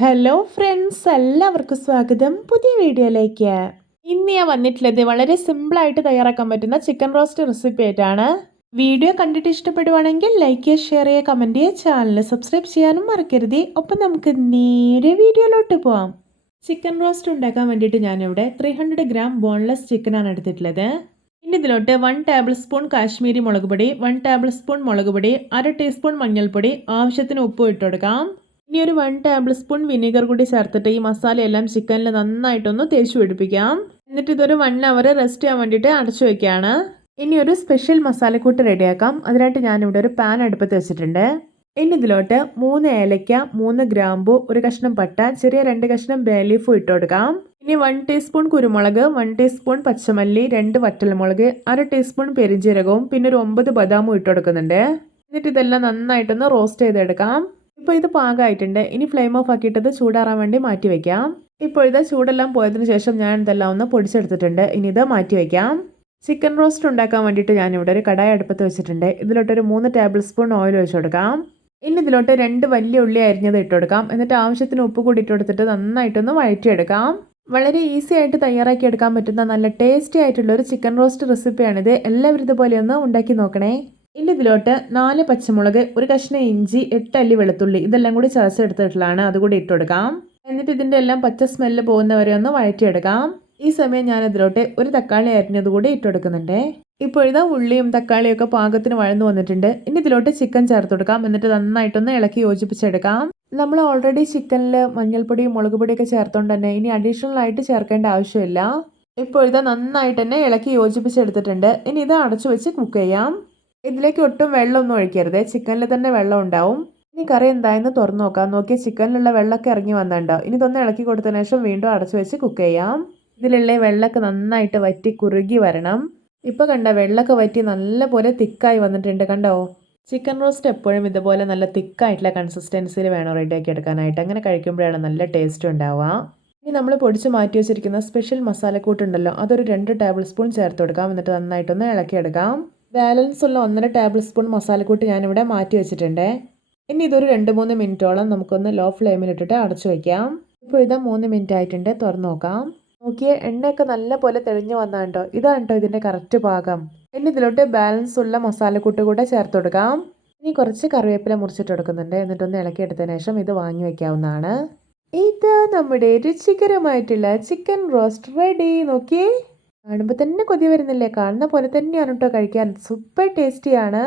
Hello friends എല്ലാവർക്കും സ്വാഗതം. പുതിയ വീഡിയോയിലേക്ക്. ഇന്ന് ഞാൻ വന്നിട്ടുള്ളത് വളരെ സിമ്പിളായിട്ട് തയ്യാറാക്കാൻ പറ്റുന്ന ചിക്കൻ റോസ്റ്റ് റെസിപ്പി ആയിട്ടാണ്. വീഡിയോ കണ്ടിട്ട് ഇഷ്ടപ്പെടുവാണെങ്കിൽ ലൈക്ക് ചെയ്യുക ഷെയർ ചെയ്യുക കമന്റ് ചെയ്യുക ചാനൽ സബ്സ്ക്രൈബ് ചെയ്യാനും മറക്കരുത്. ഒപ്പം നമുക്ക് നേരെ വീഡിയോയിലോട്ട് പോവാം. ചിക്കൻ റോസ്റ്റ് ഉണ്ടാക്കാൻ വേണ്ടിയിട്ട് ഞാനിവിടെ ത്രീ ഹൺഡ്രഡ് ഗ്രാം ബോൺലെസ് ചിക്കനാണ് എടുത്തിട്ടുള്ളത്. ഇനി ഇതിലോട്ട് വൺ ടേബിൾ സ്പൂൺ കാശ്മീരി മുളക് പൊടി വൺ ടേബിൾ സ്പൂൺ മുളക് പൊടി അര ടീസ്പൂൺ മഞ്ഞൾപ്പൊടി ആവശ്യത്തിന് ഉപ്പ് ഇട്ട് കൊടുക്കാം. ഇനി ഒരു വൺ ടേബിൾ സ്പൂൺ വിനീഗർ കൂടി ചേർത്തിട്ട് ഈ മസാലയെല്ലാം ചിക്കനിൽ നന്നായിട്ടൊന്ന് തേച്ച് പിടിപ്പിക്കാം എന്നിട്ട് ഇതൊരു വൺ അവർ റെസ്റ്റ് ചെയ്യാൻ വേണ്ടിയിട്ട് അടച്ചു വെക്കുകയാണ്. ഇനി ഒരു സ്പെഷ്യൽ മസാലക്കൂട്ട് റെഡിയാക്കാം. അതിനായിട്ട് ഞാനിവിടെ ഒരു പാൻ അടുപ്പത്ത് വെച്ചിട്ടുണ്ട്. ഇനി ഇതിലോട്ട് മൂന്ന് ഏലയ്ക്ക മൂന്ന് ഗ്രാമ്പു ഒരു കഷ്ണം പട്ട ചെറിയ രണ്ട് കഷ്ണം ബേലീഫും ഇട്ട് കൊടുക്കാം. ഇനി വൺ ടീസ്പൂൺ കുരുമുളക് വൺ ടീസ്പൂൺ പച്ചമല്ലി രണ്ട് വറ്റൽമുളക് അര ടീസ്പൂൺ പെരിഞ്ജീരകവും പിന്നെ ഒരു ഒമ്പത് ബദാമും ഇട്ട് കൊടുക്കുന്നുണ്ട്. എന്നിട്ട് ഇതെല്ലാം നന്നായിട്ടൊന്ന് റോസ്റ്റ് ചെയ്തെടുക്കാം. ഇപ്പോൾ ഇത് പാകമായിട്ടുണ്ട് ഇനി ഫ്ലെയിം ഓഫ് ആക്കിയിട്ട് ഇത് ചൂടാറാൻ വേണ്ടി മാറ്റി വയ്ക്കാം ഇപ്പോൾ ഇത് ചൂടെല്ലാം പോയതിന് ശേഷം ഞാൻ ഇതെല്ലാം ഒന്ന് പൊടിച്ചെടുത്തിട്ടുണ്ട്. ഇനി ഇത് മാറ്റി വയ്ക്കാം ചിക്കൻ റോസ്റ്റ് ഉണ്ടാക്കാൻ വേണ്ടിയിട്ട് ഞാനിവിടെ ഒരു കടായി അടുപ്പത്ത് വെച്ചിട്ടുണ്ട്. ഇതിലോട്ടൊരു മൂന്ന് ടേബിൾ സ്പൂൺ ഓയിൽ ഒഴിച്ചു കൊടുക്കാം. ഇനി ഇതിലോട്ട് രണ്ട് വലിയ ഉള്ളി അരിഞ്ഞത് ഇട്ട് കൊടുക്കാം. എന്നിട്ട് ആവശ്യത്തിന് ഉപ്പ് കൂടി ഇട്ട് കൊടുത്തിട്ട് നന്നായിട്ടൊന്ന് വഴറ്റിയെടുക്കാം. വളരെ ഈസി ആയിട്ട് തയ്യാറാക്കി എടുക്കാൻ പറ്റുന്ന നല്ല ടേസ്റ്റി ആയിട്ടുള്ള ഒരു ചിക്കൻ റോസ്റ്റ് റെസിപ്പിയാണിത് എല്ലാവരും ഇതുപോലെ ഒന്ന് ഉണ്ടാക്കി നോക്കണേ. ഇനി ഇതിലോട്ട് നാല് പച്ചമുളക് ഒരു കഷ്ണം ഇഞ്ചി എട്ട് അല്ലി വെളുത്തുള്ളി. ഇതെല്ലാം കൂടി ചതച്ചെടുത്തിട്ടുള്ളതാണ്. അതുകൂടി ഇട്ട് കൊടുക്കാം. എന്നിട്ട് ഇതിന്റെ എല്ലാം പച്ച സ്മെല്ല് പോകുന്നവരെ ഒന്ന് വഴറ്റിയെടുക്കാം. ഈ സമയം ഞാൻ ഇതിലോട്ട് ഒരു തക്കാളി അരിഞ്ഞത് കൂടി ഇട്ട് കൊടുക്കുന്നുണ്ട്. ഇപ്പോഴിതാ ഉള്ളിയും തക്കാളിയും ഒക്കെ പാകത്തിന് വഴന്നു വന്നിട്ടുണ്ട്. ഇനി ഇതിലോട്ട് ചിക്കൻ ചേർത്ത് കൊടുക്കാം. എന്നിട്ട് നന്നായിട്ടൊന്ന് ഇളക്കി യോജിപ്പിച്ചെടുക്കാം. നമ്മൾ ഓൾറെഡി ചിക്കനിൽ മഞ്ഞൾപ്പൊടിയും മുളക് പൊടിയൊക്കെ ചേർത്തുകൊണ്ട് തന്നെ ഇനി അഡീഷണൽ ആയിട്ട് ചേർക്കേണ്ട ആവശ്യമില്ല. ഇപ്പോൾ നന്നായിട്ട് തന്നെ ഇളക്കി യോജിപ്പിച്ചെടുത്തിട്ടുണ്ട്. ഇനി ഇത് അടച്ചു വെച്ച് കുക്ക് ചെയ്യാം. ഇതിലേക്ക് ഒട്ടും വെള്ളമൊന്നും ഒഴിക്കരുത്. ചിക്കനിൽ തന്നെ വെള്ളം ഉണ്ടാവും. ഇനി കറി എന്തായെന്ന് തുറന്നു നോക്കാം. നോക്കിയ ചിക്കനിലുള്ള വെള്ളമൊക്കെ ഇറങ്ങി വന്നിട്ടുണ്ടോ? ഇനി ഇതൊന്ന് ഇളക്കി കൊടുത്തതിന് ശേഷം വീണ്ടും അടച്ചു വെച്ച് കുക്ക് ചെയ്യാം. ഇതിലുള്ള വെള്ളമൊക്കെ നന്നായിട്ട് വറ്റി കുറുകി വരണം. ഇപ്പോൾ കണ്ട വെള്ളമൊക്കെ വറ്റി നല്ലപോലെ തിക്കായി വന്നിട്ടുണ്ട് കണ്ടോ? ചിക്കൻ റോസ്റ്റ് എപ്പോഴും ഇതുപോലെ നല്ല തിക്കായിട്ടുള്ള കൺസിസ്റ്റൻസിയിൽ വേണം റെഡിയാക്കി എടുക്കാനായിട്ട്. അങ്ങനെ കഴിക്കുമ്പോഴാണ് നല്ല ടേസ്റ്റ് ഉണ്ടാവുക. ഇനി നമ്മൾ പൊടിച്ച് മാറ്റി വെച്ചിരിക്കുന്ന സ്പെഷ്യൽ മസാലക്കൂട്ടുണ്ടല്ലോ അതൊരു രണ്ട് ടേബിൾ സ്പൂൺ ചേർത്ത് കൊടുക്കാം. എന്നിട്ട് നന്നായിട്ടൊന്ന് ഇളക്കിയെടുക്കാം. ബാലൻസ് ഉള്ള ഒന്നര ടേബിൾ സ്പൂൺ മസാലക്കൂട്ട് ഞാനിവിടെ മാറ്റി വെച്ചിട്ടുണ്ട്. ഇനി ഇതൊരു രണ്ട് മൂന്ന് മിനിറ്റോളം നമുക്കൊന്ന് ലോ ഫ്ലെയിമിലിട്ടിട്ട് അടച്ചു വയ്ക്കാം ഇപ്പോൾ ഇതാ മൂന്ന് മിനിറ്റ് ആയിട്ടുണ്ട് തുറന്നു നോക്കാം. നോക്കിയേ എണ്ണയൊക്കെ നല്ല പോലെ തെളിഞ്ഞു വന്നാൽ കേട്ടോ ഇതാണ് കേട്ടോ ഇതിന്റെ കറക്റ്റ് ഭാഗം. ഇനി ഇതിലോട്ട് ബാലൻസ് ഉള്ള മസാലക്കൂട്ട് കൂടെ ചേർത്ത് കൊടുക്കാം. ഇനി കുറച്ച് കറിവേപ്പില മുറിച്ചിട്ട് കൊടുക്കുന്നുണ്ട്. എന്നിട്ടൊന്ന് ഇളക്കിയെടുത്തതിന് ശേഷം ഇത് വാങ്ങി വയ്ക്കാവുന്നതാണ് ഇത് നമ്മുടെ രുചികരമായിട്ടുള്ള ചിക്കൻ റോസ്റ്റ് റെഡി നോക്കിയേ. കാണുമ്പോൾ തന്നെ കൊതി വരുന്നില്ലേ? കാണുന്ന പോലെ തന്നെയാണ് കേട്ടോ കഴിക്കാൻ. സൂപ്പർ ടേസ്റ്റിയാണ്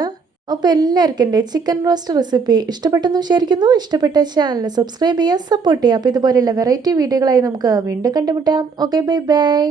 അപ്പോൾ എല്ലാവർക്കും എന്റെ ചിക്കൻ റോസ്റ്റ് റെസിപ്പി ഇഷ്ടപ്പെട്ടെന്ന് വിചാരിക്കുന്നു. ഇഷ്ടപ്പെട്ട ചാനൽ സബ്സ്ക്രൈബ് ചെയ്യുക സപ്പോർട്ട് ചെയ്യുക. അപ്പോൾ ഇതുപോലെയുള്ള വെറൈറ്റി വീഡിയോകളായി നമുക്ക് വീണ്ടും കണ്ടുമുട്ടാം. Okay bye bye